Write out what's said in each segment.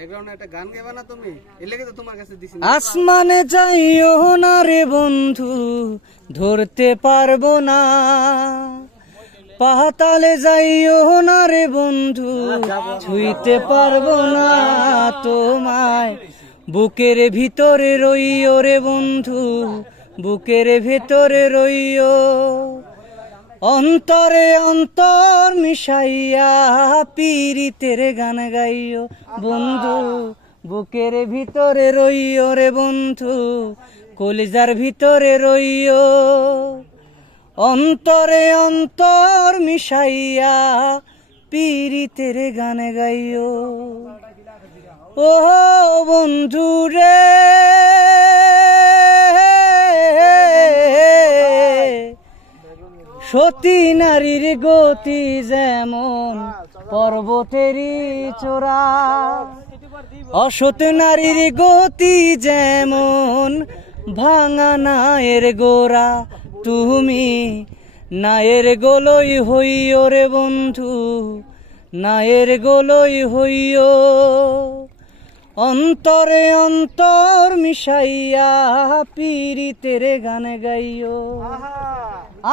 ব্যাকগ্রাউন্ডে একটা গান গাইবা না তুমি? এর লাগি তো তোমার কাছে দিছি। আসমানে যাইও না রে বন্ধু, ধরতে পারবো না। পাতালে যাইও না রে বন্ধু, ছুঁইতে পারবো না তোমায়। বুকের ভিতরে রইও রে বন্ধু, বুকের ভিতরে রইও। অন্তরে অন্তর মিশাইয়া পীরিতের গান গাইও বন্ধু, বুকের ভিতরে রইও রে বন্ধু, কলিজার ভিতরে রইও। অন্তরে অন্তর মিশাইয়া পীরিতের গান গাইও। ও বন্ধু রে সতী নারীর গতি যেমন পর্বতেরই চূড়া, অসৎ নারীর গতি যেমন ভাঙা নায়ের গোড়া। তুমি নায়ের গোলই হইও রে বন্ধু, নায়ের গোলই হইও। অন্তরে অন্তর মিশাইয়া পীরিতের গান গাইও।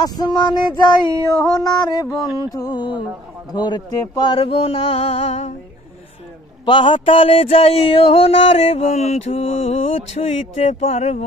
আসমানে যাইও না রে বন্ধু, ধরতে পারবো না। পাতালে যাইও না রে বন্ধু, ছুঁইতে পারবো।